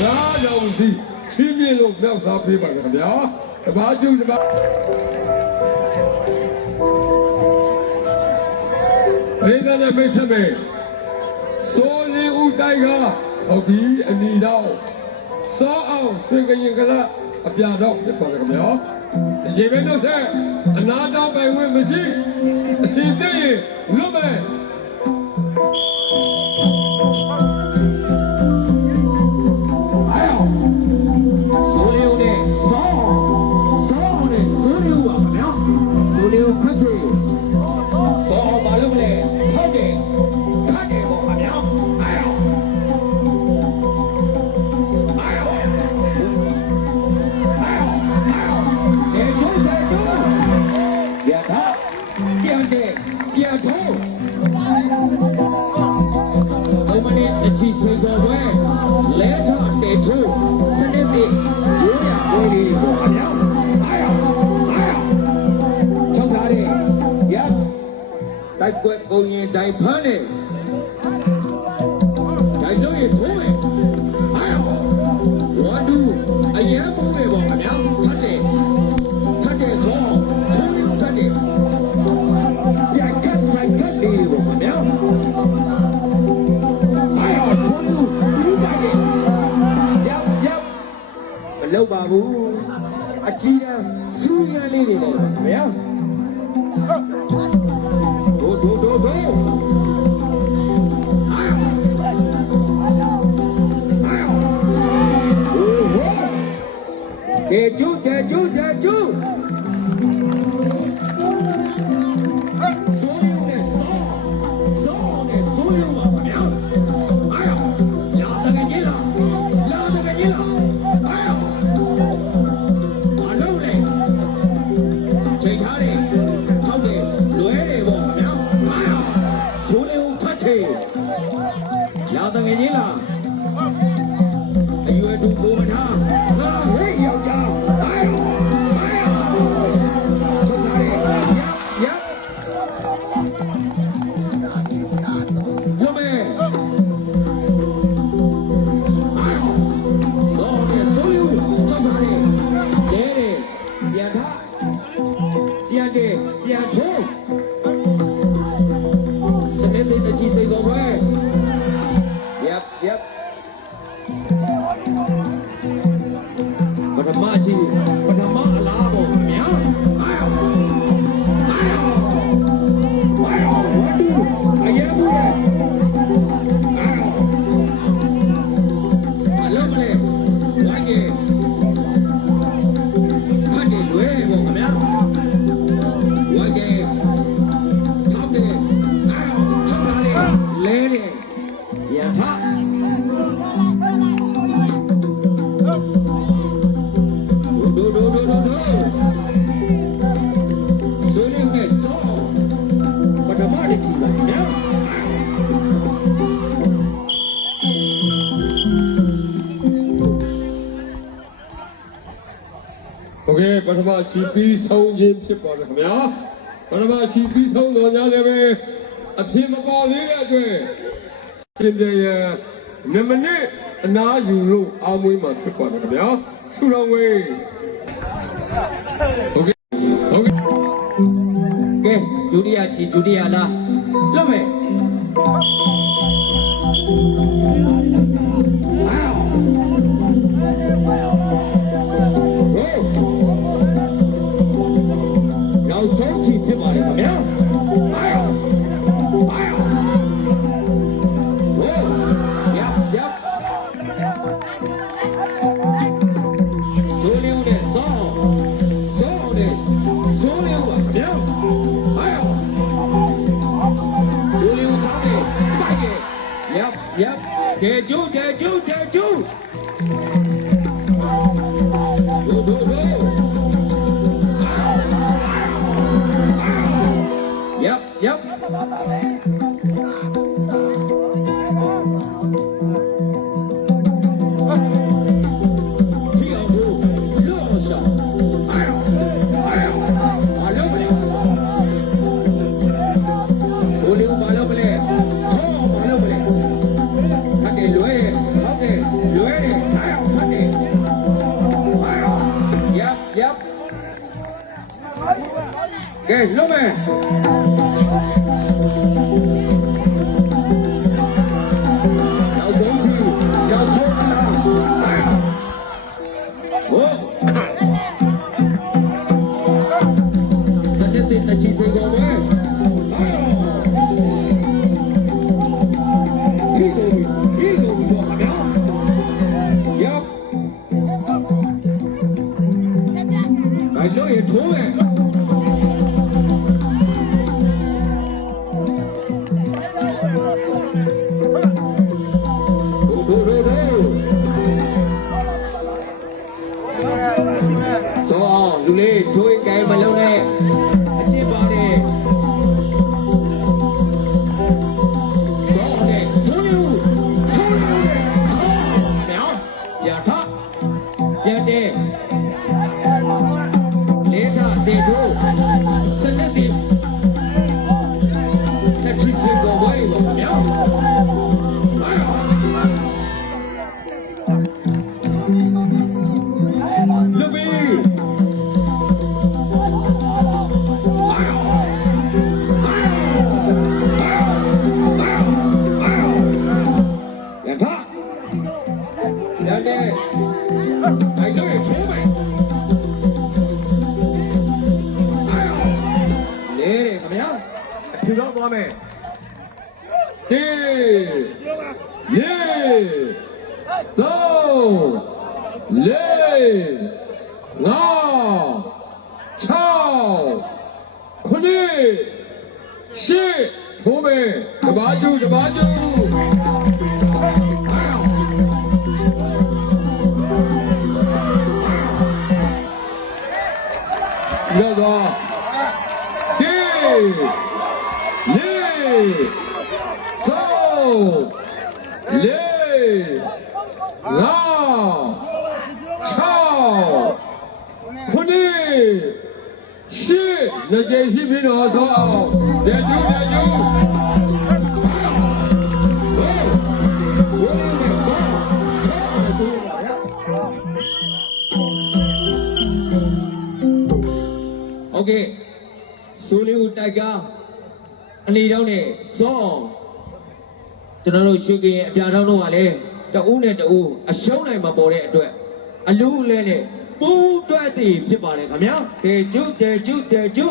ငါးကြောင်စီချင်းပြင်းလို့မြောက်စားပေးပါခင်ဗျာတပါးကျုပ်တပါးရေကလည်းမိတ်ဆက်မေစိုးလင်းဦးတိုက်ကဟုတ်ပြီအနီတော့စောအောင်စင်ကရင်ကလအပြတော့ဖြစ်ပါခင်ဗျာရေဘဲတော့တဲ့အနာတော့ပိုင်ဝင်မရှိအစီအစဉ်လွတ်မဲ့ဆို တိုက်ကွက်ပုံရင်တိုင်ဖမ်းတယ်တိုင်လို့ရထိုးမယ်အာယောဝါဒူအရန်ပုံးတယ်ပေါ့ခင်ဗျာဖတ်တယ် Jeju, Jeju, Jeju. ထမချီပြီးဆုံးခြင်းဖြစ်ပါတယ်ခင်ဗျာပထမချီပြီးဆုံးတော်ညာလည်းပဲအဖြစ်မပေါ်သေးတဲ့အတွက်ရှင်ပြရဲ့နမနစ်အနာယူလို့အာမွေးမှာဖြစ်ပါတယ်ခင်ဗျာဆူတော်ဝေးဟုတ်ကဲ့ဟုတ်ကဲ့ဒုတိယချီဒုတိယလားလွတ်မယ် Yep. Okay, lumen. ယ်နောက်ဆုံး ဆိုအောင်လူလေးထိုးရင်ကဲမလုံးနဲ့ တော့သွားမယ်တေယေသုံးလေးငါခြောက်ခုနှစ်ရှစ်ထိုးမယ်တပါးကျူတပါးကျူရတော့တေလေးသုံးလေးငါခြောက်ခုနှစ် 네, 도, 네, 라, 차, 후니, 시, 내제 힘이 나서, 내주, 내주. 오케이 सोने उठा क्या အနေတော့နဲ့စောအောင်ကျွန်တော်တို့ရှုကရင်အပြာတော့တော့ကလည်းတဦးနဲ့တဦးအရှုံးနိုင်မှာပေါ်တဲ့အတွက်အလူလဲနဲ့ပူးတွဲတည်ဖြစ်ပါတယ်ခင်ဗျာတေကျုတေကျုတေကျု